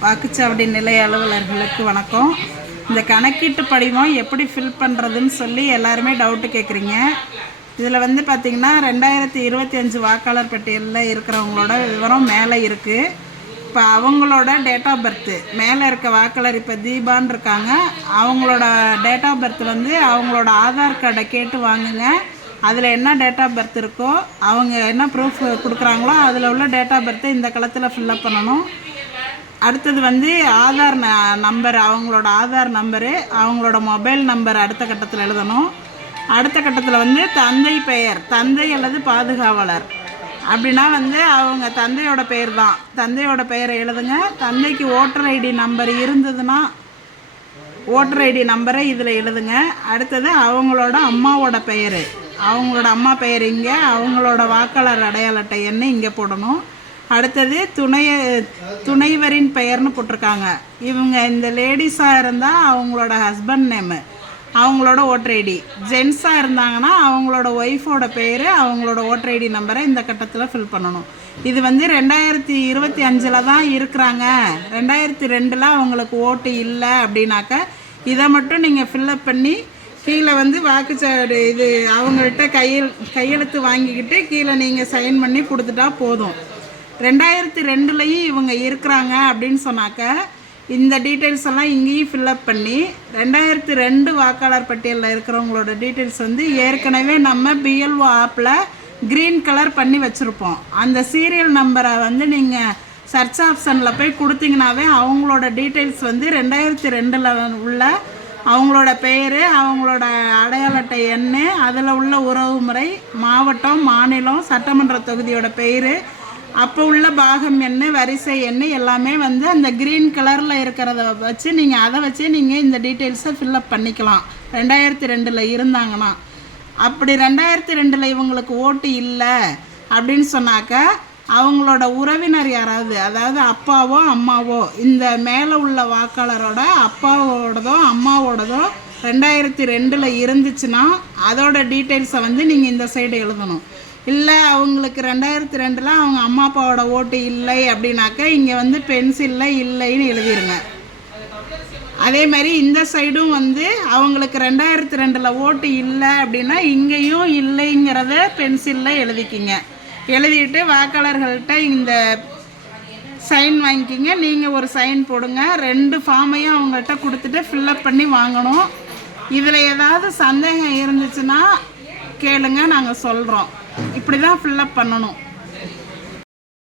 வாக்குச்சாவடி நிலைய அலுவலர்களுக்கு வணக்கம். இந்த கணக்கீட்டு படிவம் எப்படி ஃபில் பண்ணுறதுன்னு சொல்லி எல்லாருமே டவுட்டு கேட்குறீங்க. இதில் வந்து பார்த்திங்கன்னா 2025 வாக்காளர் பட்டியலில் இருக்கிறவங்களோட விவரம் மேலே இருக்குது. இப்போ அவங்களோட டேட் ஆஃப் பர்த்து மேலே இருக்க வாக்காளர் இப்போ தீபான்னு இருக்காங்க. அவங்களோட டேட் ஆஃப் பர்த் வந்து அவங்களோட ஆதார் கார்டை கேட்டு வாங்குங்க. அதில் என்ன டேட் ஆஃப் பர்த் இருக்கோ அவங்க என்ன ப்ரூஃப் கொடுக்குறாங்களோ அதில் உள்ள டேட் ஆஃப் பர்த்தை இந்த களத்தில் ஃபில்லப் பண்ணணும். அடுத்தது வந்து ஆதார் நம்பர், அவங்களோட ஆதார் நம்பரு, அவங்களோட மொபைல் நம்பர் அடுத்த கட்டத்தில் எழுதணும். அடுத்த கட்டத்தில் வந்து தந்தை பெயர், தந்தை அல்லது பாதுகாவலர் அப்படின்னா வந்து அவங்க தந்தையோட பெயர் தான், தந்தையோட பெயரை எழுதுங்க. தந்தைக்கு ஓட்டர் ஐடி நம்பர் இருந்ததுன்னா ஓட்டர் ஐடி நம்பரை இதில் எழுதுங்க. அடுத்தது அவங்களோட அம்மாவோட பெயர், அவங்களோட அம்மா பெயர் இங்கே, அவங்களோட வாக்காளர் அடையாள அட்டை எண்ணை இங்கே போடணும். அடுத்தது துணைவரின் பெயர்னு போட்டிருக்காங்க. இவங்க இந்த லேடிஸாக இருந்தால் அவங்களோட ஹஸ்பண்ட் நேமு, அவங்களோட ஓட்டர் ஐடி. ஜென்ஸாக இருந்தாங்கன்னா அவங்களோட ஒய்ஃபோட பேர், அவங்களோட ஓட்டர் ஐடி நம்பரை இந்த கட்டத்தில் ஃபில் பண்ணணும். இது வந்து 2025 தான் இருக்கிறாங்க, 2002 அவங்களுக்கு ஓட்டு இல்லை அப்படின்னாக்க இதை மட்டும் நீங்கள் ஃபில்லப் பண்ணி கீழே வந்து வாக்குச்சாவடி இது அவங்கள்ட்ட கையெழுத்து வாங்கிக்கிட்டு கீழே நீங்கள் சைன் பண்ணி கொடுத்துட்டா போதும். 2002 இவங்க இருக்கிறாங்க அப்படின்னு சொன்னாக்க இந்த டீட்டெயில்ஸ் எல்லாம் இங்கேயும் ஃபில்லப் பண்ணி 2002 வாக்காளர் பட்டியலில் இருக்கிறவங்களோட டீட்டெயில்ஸ் வந்து ஏற்கனவே நம்ம பிஎல்ஓ ஆப்பில் க்ரீன் கலர் பண்ணி வச்சுருப்போம். அந்த சீரியல் நம்பரை வந்து நீங்கள் சர்ச் ஆப்ஷனில் போய் கொடுத்தீங்கன்னாவே அவங்களோட டீட்டெயில்ஸ் வந்து 2002 உள்ள அவங்களோட பெயர், அவங்களோட அடையாள அட்டை எண், அதில் உள்ள உறவு முறை, மாவட்டம், மாநிலம், சட்டமன்ற தொகுதியோட பெயர், அப்போ உள்ள பாகம் எண், வரிசை எண் எல்லாமே வந்து அந்த க்ரீன் கலரில் இருக்கிறத வச்சு நீங்கள் அதை வச்சு நீங்கள் இந்த டீட்டெயில்ஸை ஃபில்லப் பண்ணிக்கலாம். 2002 இருந்தாங்கன்னா. அப்படி 2002 இவங்களுக்கு ஓட்டு இல்லை அப்படின்னு சொன்னாக்க அவங்களோட உறவினர் யாராவது, அதாவது அப்பாவோ அம்மாவோ, இந்த மேலே உள்ள வாக்காளரோட அப்பாவோடதோ அம்மாவோடதோ 2002 இருந்துச்சுன்னா அதோட டீட்டெயில்ஸை வந்து நீங்கள் இந்த சைடு எழுதணும். இல்லை அவங்களுக்கு 2002 அவங்க அம்மா அப்பாவோட ஓட்டு இல்லை அப்படின்னாக்க இங்கே வந்து பென்சிலில் இல்லைன்னு எழுதிருங்க. அதே மாதிரி இந்த சைடும் வந்து அவங்களுக்கு 2002 ஓட்டு இல்லை அப்படின்னா இங்கேயும் இல்லைங்கிறத பென்சிலில் எழுதிக்கிங்க. எழுதிட்டு வாக்காளர்கள்ட்ட இந்த சைன் வாங்கிக்கிங்க. நீங்கள் ஒரு சைன் போடுங்க. 2 ஃபார்மையும் அவங்கள்ட்ட கொடுத்துட்டு ஃபில்லப் பண்ணி வாங்கணும். இதில் ஏதாவது சந்தேகம் இருந்துச்சுன்னா கேளுங்க, நாங்கள் சொல்கிறோம். இப்படி தான் ஃபில்லப் பண்ணணும்.